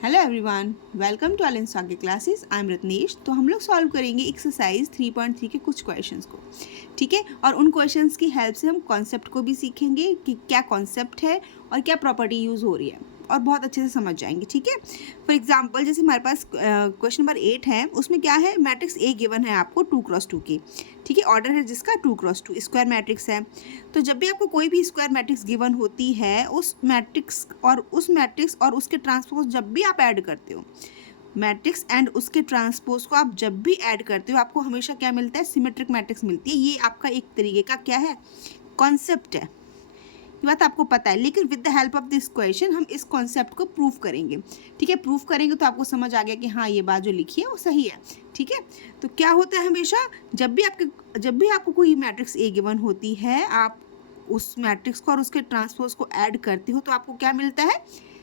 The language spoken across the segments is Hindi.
हेलो एवरीवन, वेलकम टू अलेंस के क्लासेस। I am Ratnesh. तो हम लोग सॉल्व करेंगे एक्सरसाइज 3.3 के कुछ क्वेश्चंस को, ठीक है। और उन क्वेश्चंस की हेल्प से हम कॉन्सेप्ट को भी सीखेंगे कि क्या कॉन्सेप्ट है और क्या प्रॉपर्टी यूज़ हो रही है, और बहुत अच्छे से समझ जाएंगे, ठीक है। फॉर एग्जांपल जैसे हमारे पास क्वेश्चन नंबर 8 है, उसमें क्या है, मैट्रिक्स ए गिवन है आपको 2x2 की, ठीक है। ऑर्डर है जिसका 2x2, स्क्वायर मैट्रिक्स है। तो जब भी आपको कोई भी स्क्वायर मैट्रिक्स गिवन होती है, उस मैट्रिक्स और उसके ट्रांसपोज जब भी आप ऐड करते हो, मैट्रिक्स एंड उसके ट्रांसपोज को आप जब भी ऐड करते हो, आपको हमेशा क्या मिलता है, सिमेट्रिक मैट्रिक्स मिलती है। ये आपका एक तरीके का क्या है, कॉन्सेप्ट है। ये बात आपको पता है, लेकिन with the help of this question हम इस कॉन्सेप्ट को प्रूव करेंगे, ठीक है। प्रूव करेंगे तो आपको समझ आ गया कि हाँ, ये बात जो लिखी है वो सही है, ठीक है। तो क्या होता है, हमेशा जब भी आपको कोई मैट्रिक्स ए गिवन होती है, आप उस मैट्रिक्स को और उसके ट्रांसपोज को ऐड करते हो तो आपको क्या मिलता है,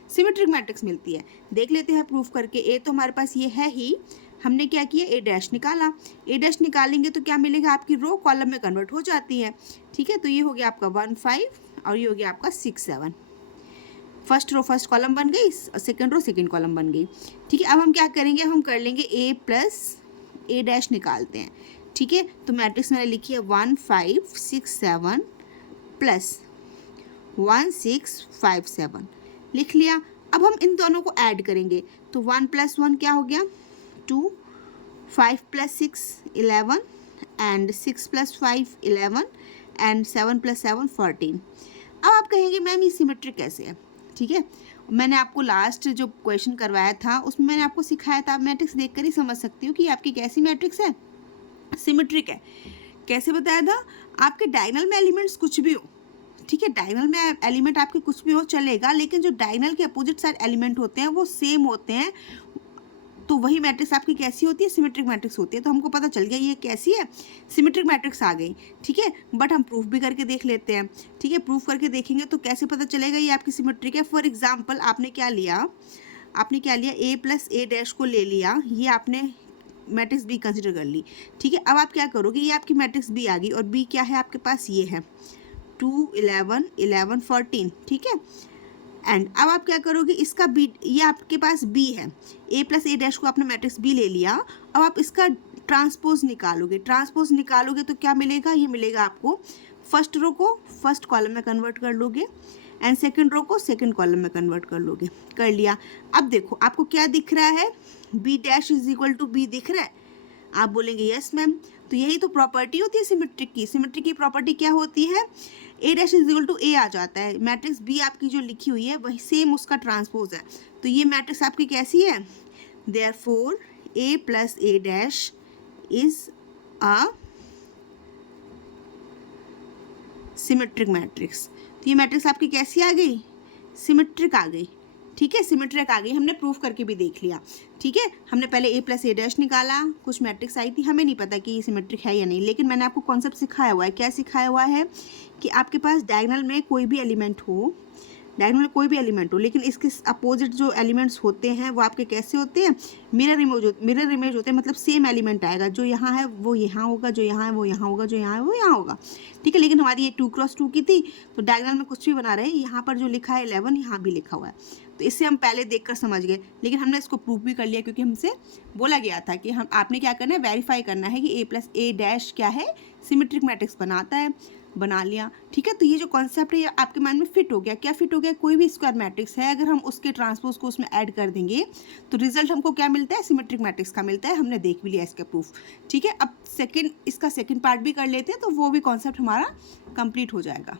सिमेट्रिक मैट्रिक्स मिलती है। देख लेते हैं प्रूफ करके। ए तो हमारे पास ये है ही, हमने क्या किया, ए डैश निकाला। ए डैश निकालेंगे तो क्या मिलेगा, आपकी रो कॉलम में कन्वर्ट हो जाती है, ठीक है। तो ये हो गया आपका 1 5 और ये हो गया आपका 6 7। फर्स्ट रो फर्स्ट कॉलम बन गई और सेकंड रो सेकंड कॉलम बन गई, ठीक है। अब हम क्या करेंगे, हम कर लेंगे ए प्लस ए डैश निकालते हैं, ठीक है। तो मैट्रिक्स मैंने लिखी है 1 5 6 7 प्लस 1 6 5 7, लिख लिया। अब हम इन दोनों को ऐड करेंगे तो 1 + 1 क्या हो गया, 2, 5 + 6 11 एंड 6 + 5 11 एंड 7 + 7 14। अब आप कहेंगे मैम ये सिमेट्रिक कैसे है, ठीक है। मैंने आपको लास्ट जो क्वेश्चन करवाया था उसमें मैंने आपको सिखाया था, आप मैट्रिक्स देखकर ही समझ सकती हो कि आपकी कैसी मैट्रिक्स है, सिमेट्रिक है। कैसे बताया था, आपके डायगोनल में एलिमेंट्स कुछ भी हो, ठीक है। डायगोनल में एलिमेंट आपके कुछ भी हो चलेगा, लेकिन जो डायगोनल के अपोजिट साइड एलिमेंट होते हैं वो सेम होते हैं, तो वही मैट्रिक्स आपकी कैसी होती है, सिमेट्रिक मैट्रिक्स होती है। तो हमको पता चल गया ये कैसी है, सिमेट्रिक मैट्रिक्स आ गई, ठीक है। बट हम प्रूफ भी करके देख लेते हैं, ठीक है। प्रूफ करके देखेंगे तो कैसे पता चलेगा ये आपकी सिमेट्रिक है। फॉर एग्जाम्पल आपने क्या लिया, ए प्लस ए डैश को ले लिया, ये आपने मैट्रिक्स बी कंसिडर कर ली, ठीक है। अब आप क्या करोगे, ये आपकी मैट्रिक्स बी आ गई, और बी क्या है आपके पास, ये है 2 11 11 14, ठीक है। एंड अब आप क्या करोगे, इसका बी, ये आपके पास बी है, ए प्लस ए डैश को आपने मैट्रिक्स बी ले लिया। अब आप इसका ट्रांसपोज निकालोगे तो क्या मिलेगा, ये मिलेगा आपको, फर्स्ट रो को फर्स्ट कॉलम में कन्वर्ट कर लोगे एंड सेकंड रो को सेकंड कॉलम में कन्वर्ट कर लोगे, कर लिया। अब देखो आपको क्या दिख रहा है, B dash is equal to B दिख रहा है। आप बोलेंगे यस मैम। तो यही तो प्रॉपर्टी होती है सिमेट्रिक की। सिमेट्रिक की प्रॉपर्टी क्या होती है, ए डैश इज इक्वल टू ए आ जाता है, मैट्रिक्स बी आपकी जो लिखी हुई है वही सेम उसका ट्रांसपोज है। तो ये मैट्रिक्स आपकी कैसी है, therefore A plus A dash is a symmetric matrix. तो ये मैट्रिक्स आपकी कैसी आ गई, सिमेट्रिक आ गई, ठीक है। सिमेट्रिक आ गई, हमने प्रूफ करके भी देख लिया, ठीक है। हमने पहले ए प्लस ए डैश निकाला, कुछ मैट्रिक्स आई थी, हमें नहीं पता कि ये सिमेट्रिक है या नहीं, लेकिन मैंने आपको कॉन्सेप्ट सिखाया हुआ है। क्या सिखाया हुआ है कि आपके पास डायगोनल में कोई भी एलिमेंट हो, लेकिन इसके अपोजिट जो एलिमेंट्स होते हैं वो आपके कैसे होते हैं, मिरर इमेज होते हैं। मतलब सेम एलिमेंट आएगा, जो यहाँ है वो यहाँ होगा, जो यहाँ है वो यहाँ होगा, जो यहाँ है वो यहाँ होगा, ठीक है। लेकिन हमारी ये 2x2 की थी, तो डायगोनल में कुछ भी बना रहे हैं, यहाँ पर जो लिखा है 11 यहाँ भी लिखा हुआ है, तो इससे हम पहले देखकर समझ गए। लेकिन हमने इसको प्रूफ भी कर लिया, क्योंकि हमसे बोला गया था कि हम आपने क्या करना है, वेरीफाई करना है कि ए प्लस ए डैश क्या है, सिमेट्रिक मैट्रिक्स बनाता है, बना लिया, ठीक है। तो ये जो कॉन्सेप्ट है ये आपके माइंड में फिट हो गया। क्या फिट हो गया, कोई भी स्क्वायर मैट्रिक्स है, अगर हम उसके ट्रांसपोज को उसमें ऐड कर देंगे तो रिजल्ट हमको क्या मिलता है, सिमेट्रिक मैट्रिक्स का मिलता है। हमने देख भी लिया इसका प्रूफ, ठीक है। अब इसका सेकेंड पार्ट भी कर लेते हैं, तो वो भी कॉन्सेप्ट हमारा कंप्लीट हो जाएगा।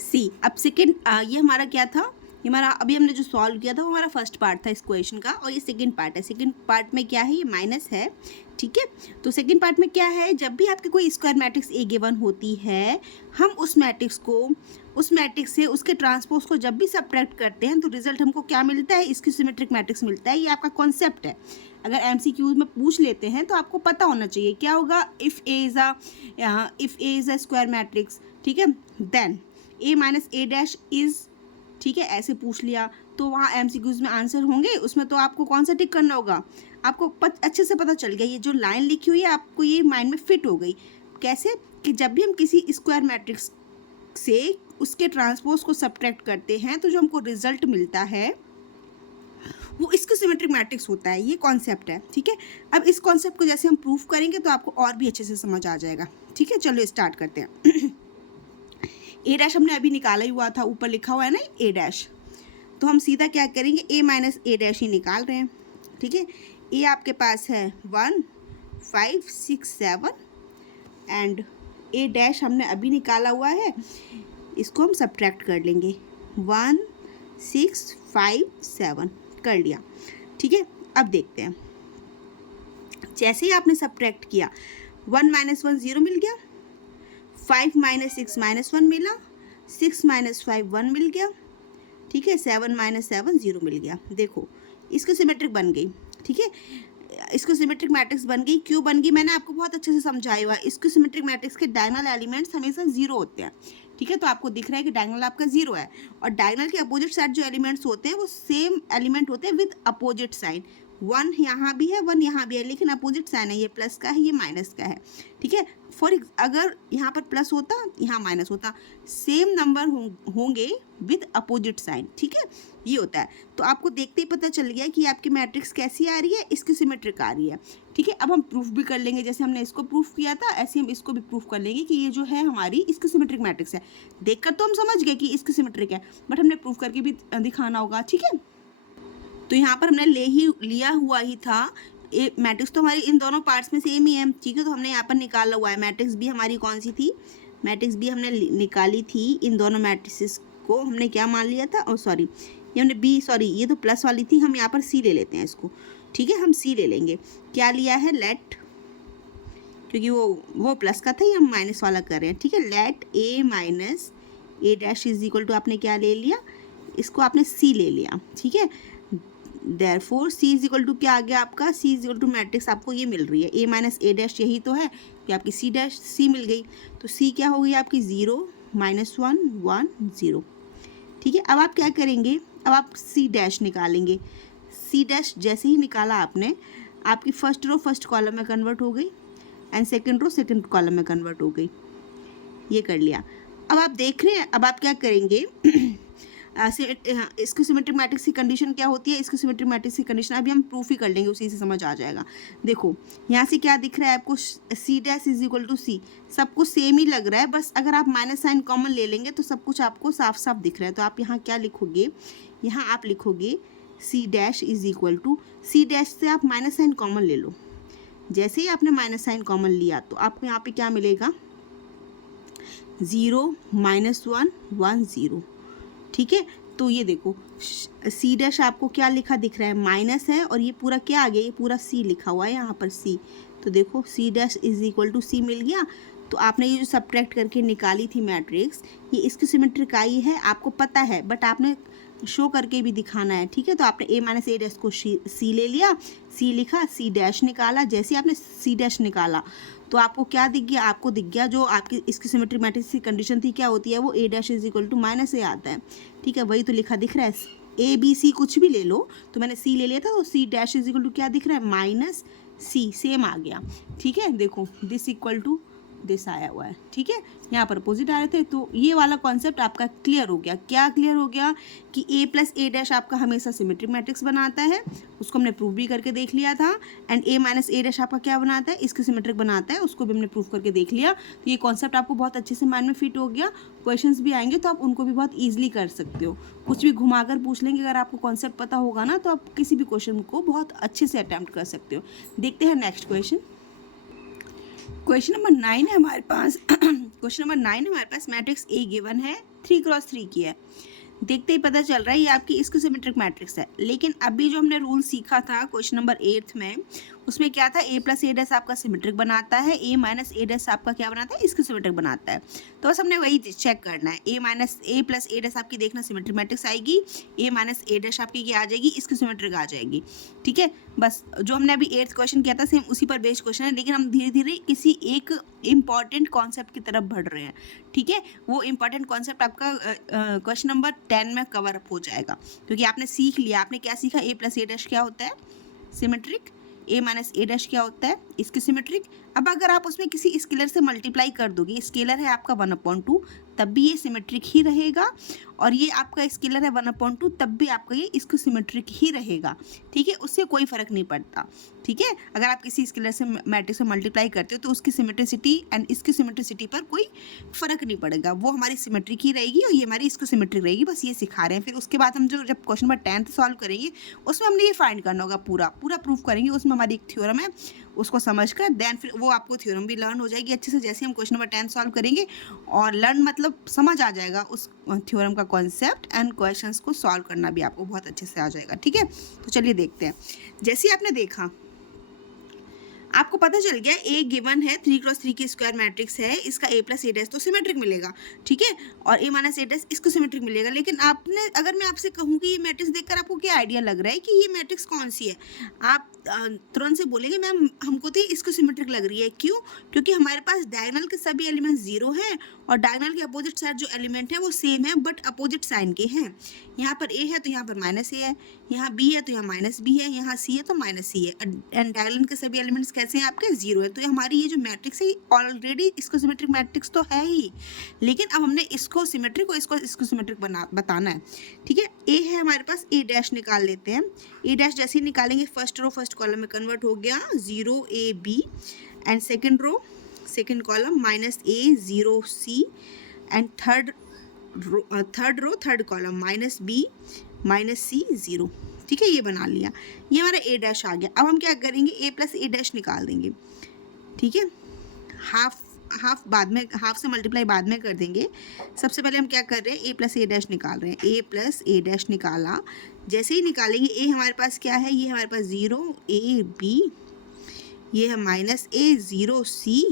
सी, अब सेकेंड, ये हमारा क्या था, ये हमारा अभी हमने जो सॉल्व किया था वो हमारा फर्स्ट पार्ट था इस क्वेश्चन का, और ये सेकंड पार्ट है। सेकंड पार्ट में क्या है, ये माइनस है, ठीक है। तो सेकंड पार्ट में क्या है, जब भी आपके कोई स्क्वायर मैट्रिक्स ए गिवन होती है, हम उस मैट्रिक्स से उसके ट्रांसपोज को जब भी सब्ट्रैक्ट करते हैं तो रिजल्ट हमको क्या मिलता है, इसकी सिमेट्रिक मैट्रिक्स मिलता है। ये आपका कॉन्सेप्ट है। अगर एमसीक्यूज में पूछ लेते हैं तो आपको पता होना चाहिए क्या होगा, if A is a square matrix, ठीक है, then A minus A dash is, ठीक है, ऐसे पूछ लिया तो वहाँ एमसीक्यूज में आंसर होंगे, उसमें तो आपको कौन सा टिक करना होगा, आपको अच्छे से पता चल गया। ये जो लाइन लिखी हुई है आपको ये माइंड में फिट हो गई। कैसे कि जब भी हम किसी स्क्वायर मैट्रिक्स से उसके ट्रांसपोज को सब्ट्रैक्ट करते हैं तो जो हमको रिजल्ट मिलता है वो इसका सिमेट्रिक मैट्रिक्स होता है, ये कॉन्सेप्ट है, ठीक है। अब इस कॉन्सेप्ट को जैसे हम प्रूफ करेंगे तो आपको और भी अच्छे से समझ आ जाएगा, ठीक है। चलो स्टार्ट करते हैं। ए डैश हमने अभी निकाला ही हुआ था, ऊपर लिखा हुआ है ना ए डैश, तो हम सीधा क्या करेंगे, ए माइनस ए डैश ही निकाल रहे हैं, ठीक है। ए आपके पास है 1 5 6 7 एंड ए डैश हमने अभी निकाला हुआ है, इसको हम सब्ट्रैक्ट कर लेंगे, 1 6 5 7 कर लिया, ठीक है। अब देखते हैं, जैसे ही आपने सब्ट्रैक्ट किया 1 माइनस 1 0 मिल गया, 5 माइनस 6 माइनस 1 मिला, 6 माइनस 5 1 मिल गया, ठीक है। 7 माइनस 7 0 मिल गया। देखो इसको सिमेट्रिक बन गई, ठीक है, इसको सिमेट्रिक मैट्रिक्स बन गई। क्यों बन गई, मैंने आपको बहुत अच्छे से समझाया हुआ है। इसको सिमेट्रिक मैट्रिक्स के डायगोनल एलिमेंट्स हमेशा 0 होते हैं, ठीक है। तो आपको दिख रहा है कि डायगोनल आपका 0 है, और डायगोनल के अपोजिट साइड जो एलिमेंट्स होते हैं वो सेम एलिमेंट होते हैं विद अपोजिट साइन। 1 यहाँ भी है, 1 यहाँ भी है, लेकिन अपोजिट साइन है, ये प्लस का है, ये माइनस का है, ठीक है। अगर यहाँ पर प्लस होता, यहाँ माइनस होता, सेम नंबर होंगे विद अपोजिट साइन, ठीक है, ये होता है। तो आपको देखते ही पता चल गया कि आपकी मैट्रिक्स कैसी आ रही है, इसकी सिमेट्रिक आ रही है, ठीक है। अब हम प्रूफ भी कर लेंगे, जैसे हमने इसको प्रूफ किया था ऐसे हम इसको भी प्रूफ कर लेंगे कि ये जो है हमारी इसकी सिमेट्रिक मैट्रिक्स है। देखकर तो हम समझ गए कि इसकी सिमेट्रिक है, बट हमने प्रूफ करके भी दिखाना होगा, ठीक है। तो यहाँ पर हमने लिया हुआ ही था, ए मैट्रिक्स तो हमारी इन दोनों पार्ट्स में सेम ही है, ठीक है। तो हमने यहाँ पर निकाला हुआ है, मैट्रिक्स भी हमारी कौन सी थी, मैट्रिक्स भी हमने निकाली थी, इन दोनों मैट्रिक्स को हमने क्या मान लिया था, सॉरी ये हमने बी, सॉरी ये तो प्लस वाली थी, हम यहाँ पर सी ले लेते हैं इसको, ठीक है। हम सी ले लेंगे, क्या लिया है, लेट, क्योंकि वो प्लस का था, ये हम माइनस वाला कर रहे हैं, ठीक है। Let A minus A dash is equal to, आपने क्या ले लिया, इसको आपने सी ले लिया, ठीक है। Therefore C is equal to क्या आ गया आपका, C is equal to matrix आपको ये मिल रही है, ए माइनस ए डैश, यही तो है कि आपकी सी डैश सी मिल गई। तो सी क्या हो गई आपकी 0 -1 1 0, ठीक है। अब आप क्या करेंगे, अब आप सी डैश निकालेंगे। सी डैश जैसे ही निकाला आपने, आपकी फर्स्ट रो फर्स्ट कॉलम में कन्वर्ट हो गई and second row second column में कन्वर्ट हो गई, ये कर लिया। अब आप देख रहे हैं, अब आप क्या करेंगे, इसकी सिमेट्रिक मैट्रिक्स की कंडीशन क्या होती है, इसकी सिमेट्रिक मैट्रिक्स की कंडीशन अभी हम प्रूफ ही कर लेंगे, उसी से समझ आ जाएगा। देखो यहाँ से क्या दिख रहा है आपको, C dash is equal to C, सब कुछ सेम ही लग रहा है, बस अगर आप माइनस साइन कॉमन ले लेंगे तो सब कुछ आपको साफ साफ दिख रहा है। तो आप यहाँ क्या लिखोगे, यहाँ आप लिखोगे C dash is equal to, C dash से आप माइनस साइन कॉमन ले लो, जैसे ही आपने माइनस साइन कॉमन लिया तो आपको यहाँ पे क्या मिलेगा, 0 -1 1 0, ठीक है। तो ये देखो सी डैश आपको क्या लिखा दिख रहा है, माइनस है, और ये पूरा क्या आ गया, ये पूरा सी लिखा हुआ है यहाँ पर सी। तो देखो C dash is equal to C मिल गया। तो आपने ये जो सब्ट्रैक्ट करके निकाली थी मैट्रिक्स, ये इसकी सिमेट्रिक आई है, आपको पता है, बट आपने शो करके भी दिखाना है, ठीक है। तो आपने ए माइनस ए डैश को सी ले लिया, सी लिखा, सी डैश निकाला, जैसे आपने सी डैश निकाला तो आपको क्या दिख गया, आपको दिख गया जो आपकी इसकी सिमेट्रिक मैट्रिक्स की कंडीशन थी क्या होती है, वो A dash is equal to minus A आता है, ठीक है। वही तो लिखा दिख रहा है, ए बी सी कुछ भी ले लो, तो मैंने सी ले लिया था, तो C dash is equal to क्या दिख रहा है, माइनस सी, सेम आ गया, ठीक है। देखो दिस इक्वल टू दिस आया हुआ है, ठीक है, यहाँ पर अपोजिट आ रहे थे। तो ये वाला कॉन्सेप्ट आपका क्लियर हो गया। क्या क्लियर हो गया कि ए प्लस ए डैश आपका हमेशा सिमेट्रिक मैट्रिक्स बनाता है, उसको हमने प्रूफ भी करके देख लिया था। And A minus A dash आपका क्या बनाता है, इसकी सिमेट्रिक बनाता है, उसको भी हमने प्रूफ करके देख लिया। तो ये कॉन्सेप्ट आपको बहुत अच्छे से माइंड में फिट हो गया। क्वेश्चंस भी आएंगे तो आप उनको भी बहुत ईजिली कर सकते हो, कुछ भी घुमाकर पूछ लेंगे, अगर आपको कॉन्सेप्ट पता होगा ना तो आप किसी भी क्वेश्चन को बहुत अच्छे से अटैम्प्ट कर सकते हो। देखते हैं नेक्स्ट क्वेश्चन। क्वेश्चन नंबर 9 है हमारे पास। क्वेश्चन नंबर 9 है हमारे पास, मैट्रिक्स ए गिवन है, 3x3 की है। देखते ही पता चल रहा है ये आपकी इसकी सिमेट्रिक मैट्रिक्स है। लेकिन अभी जो हमने रूल सीखा था क्वेश्चन नंबर 8 में, उसमें क्या था, ए प्लस ए डैश आपका सिमेट्रिक बनाता है, ए माइनस ए डैश आपका क्या बनाता है, इसकी सिमेट्रिक बनाता है। तो बस हमने वही चेक करना है, ए प्लस ए डैश आपकी देखना सिमेट्रिक मैट्रिक्स आएगी, ए माइनस ए डैश आपकी क्या आ जाएगी, इसकी सिमेट्रिक आ जाएगी, ठीक है। बस जो हमने अभी 8th क्वेश्चन किया था सेम उसी पर बेस्ड क्वेश्चन है, लेकिन हम धीरे धीरे किसी एक इम्पॉर्टेंट कॉन्सेप्ट की तरफ बढ़ रहे हैं, ठीक है। वो इम्पॉर्टेंट कॉन्सेप्ट आपका क्वेश्चन नंबर 10 में कवर अप हो जाएगा, क्योंकि आपने सीख लिया। आपने क्या सीखा, ए प्लस ए डैश क्या होता है, symmetric, A minus A dash क्या होता है, इसकी सिमेट्रिक। अब अगर आप उसमें किसी स्केलर से मल्टीप्लाई कर दोगे, स्केलर है आपका 1/2, तब भी ये सिमेट्रिक ही रहेगा, और ये आपका स्केलर है 1/2 तब भी आपका ये इसको सिमेट्रिक ही रहेगा। ठीक है, उससे कोई फ़र्क नहीं पड़ता। ठीक है, अगर आप किसी स्केलर से मैट्रिक्स में मल्टीप्लाई करते हो तो उसकी सिमेट्रिसिटी एंड इसकी सिमेट्रिसिटी पर कोई फ़र्क नहीं पड़ेगा, वो हमारी सिमेट्रिक ही रहेगी और ये हमारी इसको सिमेट्रिक रहेगी, बस ये सिखा रहे हैं। फिर उसके बाद हम जब क्वेश्चन नंबर 10 सॉल्व करेंगे उसमें हमने ये फाइंड करना होगा, पूरा प्रूफ करेंगे। उसमें हमारी एक थ्योरम है, उसको समझ कर देन फिर वो आपको थ्योरम भी लर्न हो जाएगी अच्छे से, जैसे हम क्वेश्चन नंबर 10 सॉल्व करेंगे। और लर्न मतलब समझ आ जाएगा उस थ्योरम का कॉन्सेप्ट, एंड क्वेश्चंस को सॉल्व करना भी आपको बहुत अच्छे से आ जाएगा। ठीक है, तो चलिए देखते हैं। जैसे आपने देखा, आपको पता चल गया ए गिवन है 3x3 की स्क्वायर मैट्रिक्स है, इसका a प्लस ए डैश तो सिमेट्रिक मिलेगा। ठीक है, और a माइनस ए डैश इसको सिमेट्रिक मिलेगा। लेकिन आपने, अगर मैं आपसे कहूँ कि ये मैट्रिक्स देखकर आपको क्या आइडिया लग रहा है कि ये मैट्रिक्स कौन सी है, आप तुरंत से बोलेंगे मैम हमको तो इसको सिमेट्रिक लग रही है। क्यों? क्योंकि हमारे पास डायगोनल के सभी एलिमेंट्स 0 हैं और डायगोनल के अपोजिट साइड जो एलिमेंट है वो सेम है बट अपोजिट साइन के हैं। यहाँ पर a है तो यहाँ पर माइनस a है, यहाँ b है तो यहाँ माइनस b है, यहाँ c है तो माइनस c है, एंड डायगोनल के सभी एलिमेंट्स कैसे हैं आपके 0 है। तो हमारी ये जो मैट्रिक्स है ऑलरेडी इसको सिमेट्रिक मैट्रिक्स तो है ही, लेकिन अब हमने इसको सिमेट्रिक और इसको सिमेट्रिक बताना है। ठीक है, a है हमारे पास, a डैश निकाल लेते हैं। a डैश जैसे ही निकालेंगे फर्स्ट रो फर्स्ट कॉलम में कन्वर्ट हो गया 0ab, and second row second column minus a 0c, and third row third column minus b minus c 0। ठीक है, ये बना लिया, ये हमारा a डैश आ गया। अब हम क्या करेंगे, a प्लस ए डैश निकाल देंगे। ठीक है, हाफ बाद में, हाफ से मल्टीप्लाई बाद में कर देंगे। सबसे पहले हम क्या कर रहे हैं, a प्लस ए डैश निकाल रहे हैं। a प्लस ए डैश निकाला, जैसे ही निकालेंगे a हमारे पास क्या है, ये हमारे पास 0ab, ये है minus a 0c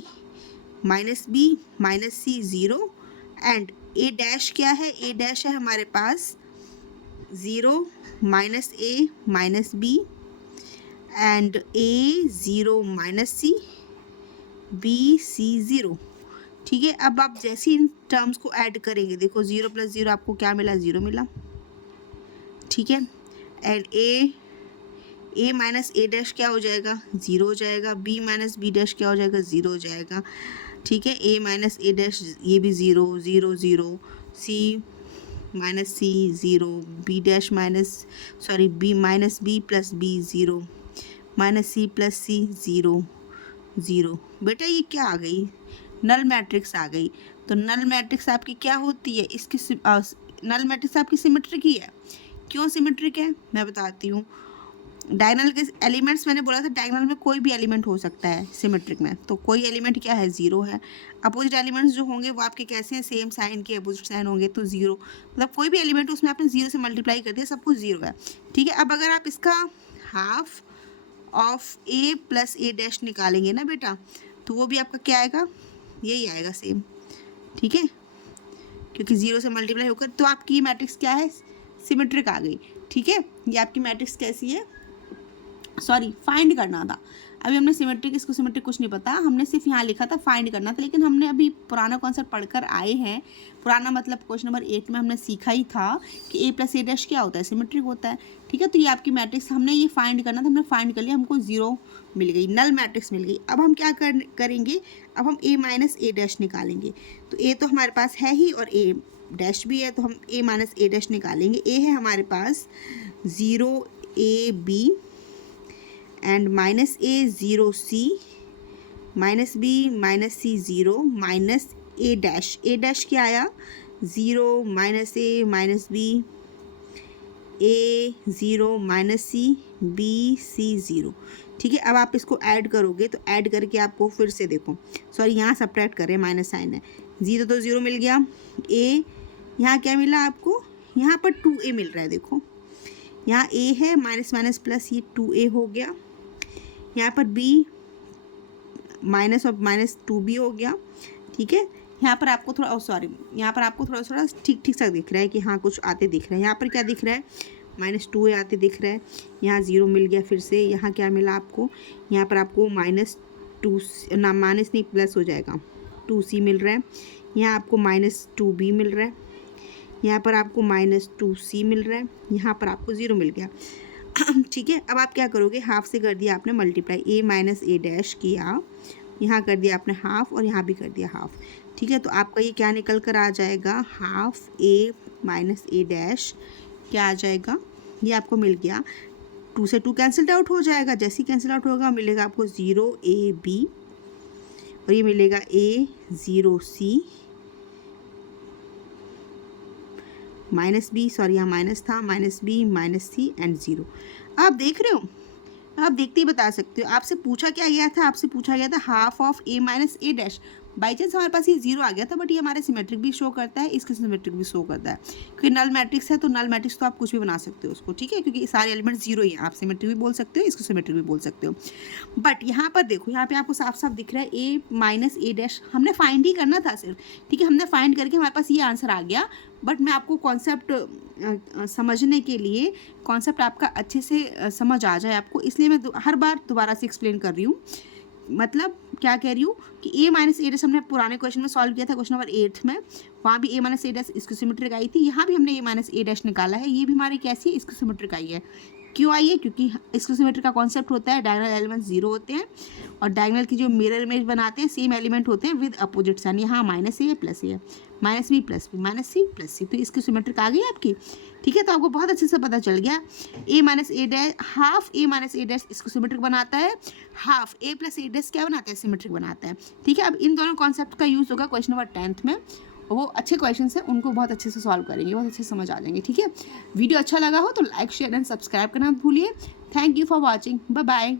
minus b minus c 0, and a dash क्या है, a डैश है हमारे पास 0 minus a minus b, and a 0 minus c b c 0। ठीक है, अब आप जैसे इन टर्म्स को ऐड करेंगे, देखो 0 प्लस 0 आपको क्या मिला, 0 मिला। ठीक है, and a minus A dash क्या हो जाएगा, 0 हो जाएगा, b माइनस बी डैश क्या हो जाएगा, 0 हो जाएगा। ठीक है, a माइनस ए डैश ये भी 0 0 0, c minus C 0, b dash b minus b plus b 0, minus c plus c 0 0। बेटा ये क्या आ गई, नल मैट्रिक्स आ गई। तो नल मैट्रिक्स आपकी क्या होती है, इसकी नल मैट्रिक्स आपकी सिमेट्रिक ही है। क्यों सिमेट्रिक है मैं बताती हूँ। डायगोनल के एलिमेंट्स, मैंने बोला था डायगोनल में कोई भी एलिमेंट हो सकता है सिमेट्रिक में, तो कोई एलिमेंट क्या है, 0 है। अपोजिट एलिमेंट्स जो होंगे वो आपके कैसे हैं, सेम साइन के अपोजिट साइन होंगे तो 0, मतलब कोई भी एलिमेंट उसमें आपने 0 से मल्टीप्लाई कर दिया, सब कुछ 0 है। ठीक है, अब अगर आप इसका half of a plus A dash निकालेंगे ना बेटा, तो वो भी आपका क्या आएगा, यही आएगा सेम। ठीक है, क्योंकि 0 से मल्टीप्लाई होकर, तो आपकी मैट्रिक्स क्या है, सिमेट्रिक आ गई। ठीक है, ये आपकी मैट्रिक्स कैसी है, सॉरी फाइंड करना था। अभी हमने सिमेट्रिक, इसको सिमेट्रिक कुछ नहीं पता, हमने सिर्फ यहाँ लिखा था फाइंड करना था, लेकिन हमने अभी पुराना कॉन्सेप्ट पढ़कर आए हैं। पुराना मतलब क्वेश्चन नंबर 8 में हमने सीखा ही था कि a प्लस ए डैश क्या होता है, सिमेट्रिक होता है। ठीक है, तो ये आपकी मैट्रिक्स, हमने ये फाइंड करना था, हमने फाइंड कर लिया, हमको 0 मिल गई, नल मैट्रिक्स मिल गई। अब हम क्या करेंगे, अब हम a माइनस ए डैश निकालेंगे। तो a तो हमारे पास है ही और a डैश भी है, तो हम a माइनस ए डैश निकालेंगे। a है हमारे पास 0ab and minus a 0c minus b minus c 0 minus a dash क्या आया, 0 minus a minus b a 0 minus c b c 0। ठीक है, अब आप इसको ऐड करोगे तो ऐड करके आपको फिर से देखो, सॉरी यहाँ सब्ट्रैक्ट कर रहे हैं, माइनस साइन है, 0 तो 0 मिल गया, a यहाँ क्या मिला आपको, यहाँ पर 2a मिल रहा है। देखो यहाँ a है, माइनस माइनस प्लस, ये 2a हो गया, यहाँ पर b माइनस और माइनस 2b हो गया। ठीक है, यहाँ पर आपको थोड़ा यहाँ पर आपको थोड़ा ठीक सा दिख रहा है कि हाँ कुछ आते दिख रहा है। यहाँ पर क्या दिख रहा है, माइनस 2a आते दिख रहा है, यहाँ 0 मिल गया फिर से, यहाँ क्या मिला आपको, यहाँ पर आपको माइनस नहीं प्लस हो जाएगा, 2c मिल रहा है, यहाँ आपको माइनस 2b मिल रहा है, यहाँ पर आपको माइनस 2c मिल रहा है, यहाँ पर आपको 0 मिल गया। ठीक है, अब आप क्या करोगे, हाफ से कर दिया आपने multiply, a minus A dash किया, यहाँ कर दिया आपने हाफ और यहाँ भी कर दिया हाफ, ठीक है, तो आपका ये क्या निकल कर आ जाएगा, half A minus A dash क्या आ जाएगा, ये आपको मिल गया। 2 से 2 कैंसिल आउट हो जाएगा, जैसे ही कैंसिल आउट होगा मिलेगा आपको 0 ए बी और ये मिलेगा A 0 C minus B, sorry यहाँ माइनस था, minus B minus C and 0। आप देख रहे हो, आप देखते ही बता सकते हो। आपसे पूछा क्या गया था, आपसे पूछा गया था half of A minus A dash. By chance हमारे पास ये 0 आ गया था, बट ये हमारे सिमेट्रिक भी शो करता है, इसके सिमेट्रिक भी शो करता है, क्योंकि नल मैट्रिक्स है तो नल मैट्रिक्स तो आप कुछ भी बना सकते हो उसको, ठीक है, क्योंकि सारे एलिमेंट 0 ही हैं। आप सिमेट्रिक भी बोल सकते हो, इसको सिमेट्रिक भी बोल सकते हो। बट यहाँ पर देखो, यहाँ पे आपको साफ साफ दिख रहा है ए माइनस ए डैश हमने फाइंड ही करना था सिर्फ, ठीक है, हमने फाइंड करके हमारे पास ये आंसर आ गया। बट मैं आपको कॉन्सेप्ट समझने के लिए, कॉन्सेप्ट आपका अच्छे से समझ आ जाए आपको, इसलिए मैं हर बार दोबारा से एक्सप्लेन कर रही हूँ। मतलब क्या कह रही हूँ कि ए माइनस ए डैश हमने पुराने क्वेश्चन में सॉल्व किया था, क्वेश्चन नंबर 8 में, वहाँ भी ए माइनस ए डैश इसकी सिमेट्रिक आई थी, यहाँ भी हमने ए माइनस ए डैश निकाला है, ये भी हमारी कैसी है, इसकी सिमेट्रिक आई है। क्यों आई है, क्योंकि इसकी सिमेट्रिक का कॉन्सेप्ट होता है डायगोनल एलिमेंट 0 होते हैं और डायगोनल की जो मिरर इमेज बनाते हैं सेम एलिमेंट होते हैं विद अपोजिट साइन। यहाँ minus A plus A, minus B plus B, minus C plus C, तो इसकी सिमेट्रिक आ गई आपकी, ठीक है। तो आपको बहुत अच्छे से पता चल गया ए minus A dash, half A minus A dash इसको सिमेट्रिक बनाता है, हाफ ए प्लस ए डैश क्या बनाता है, सिमेट्रिक बनाता है, ठीक है। अब इन दोनों कॉन्सेप्ट का यूज़ होगा क्वेश्चन नंबर 10th में, वो अच्छे क्वेश्चन हैं, उनको बहुत अच्छे से सॉल्व करेंगे, बहुत अच्छे से समझ आ जाएंगे, ठीक है। वीडियो अच्छा लगा हो तो लाइक शेयर एंड सब्सक्राइब करना मत भूलिए। Thank you for watching, bye bye.